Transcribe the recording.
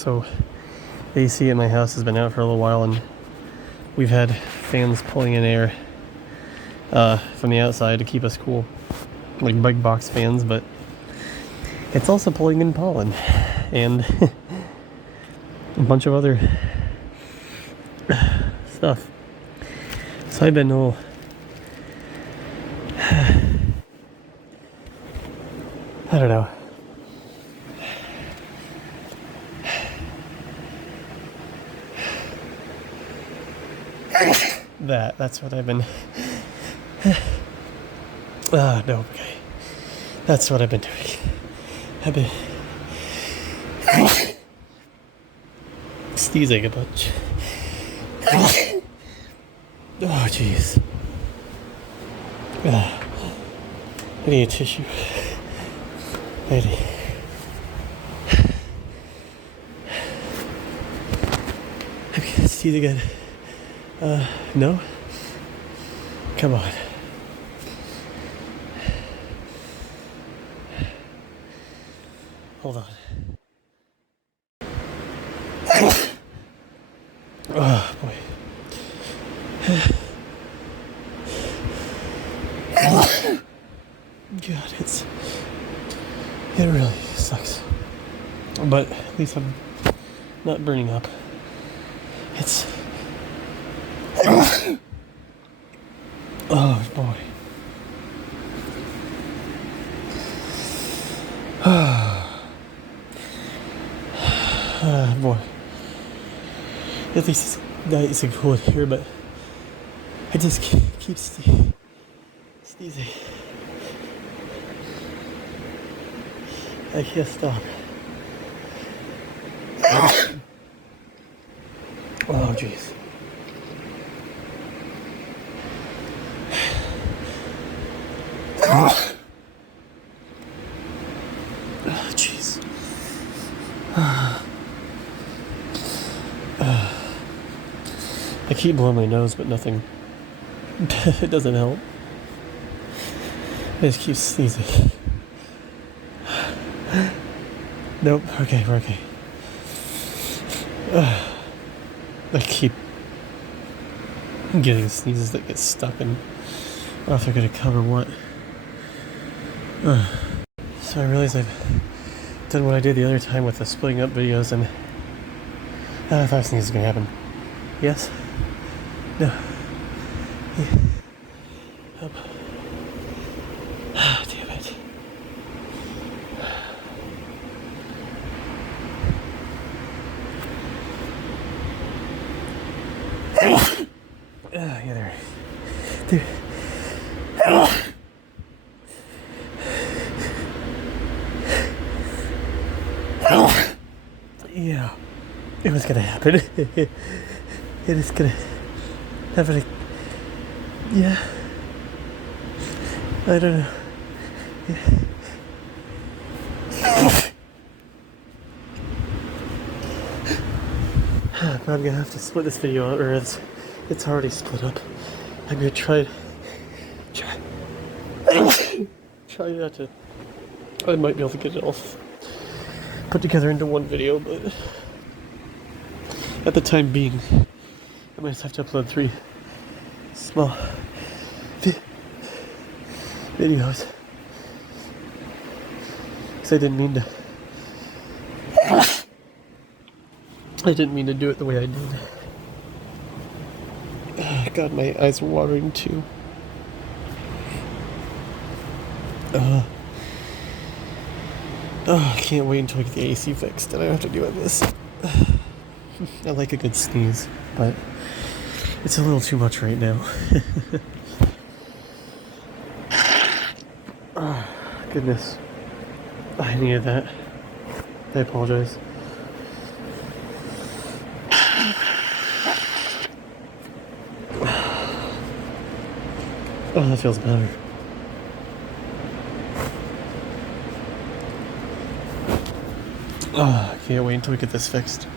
So the AC at my house has been out for a little while, and we've had fans pulling in air from the outside to keep us cool, like big box fans, but it's also pulling in pollen and a bunch of other stuff. So I've been all I don't know. That's what I've been no, okay. That's what I've been doing. I've been sneezing a bunch. Oh, jeez. I need a tissue. Have you sneeze again? No? Come on. Hold on. Oh, boy. God, it really sucks. But at least I'm not burning up. It's... Oh, boy. Boy. At least it's nice and cool in here, but I just keep sneezing. I can't stop. Oh, jeez. Oh, jeez. I keep blowing my nose, but nothing. It doesn't help. I just keep sneezing. Nope. Okay, we're okay. I keep getting sneezes that get stuck, and I don't know if they're gonna cover what. So I realize I've done what I did the other time with the splitting up videos, and I thought sneeze was gonna happen. Yes? No. Yeah. Up. Damn it. Yeah, there. Dude. Yeah, it was gonna happen. It is gonna happen. Yeah. I don't know. Yeah. I'm gonna have to split this video out, or it's already split up. I'm gonna try not to. I might be able to get it all put together into one video, but at the time being, I might just have to upload 3 small videos. Because I didn't mean to do it the way I did. God, my eyes are watering too. I can't wait until I get the AC fixed and I don't have to deal with this. I like a good sneeze, but it's a little too much right now. Oh, goodness. I needed that. I apologize. Oh, that feels better. Oh, I can't wait until we get this fixed.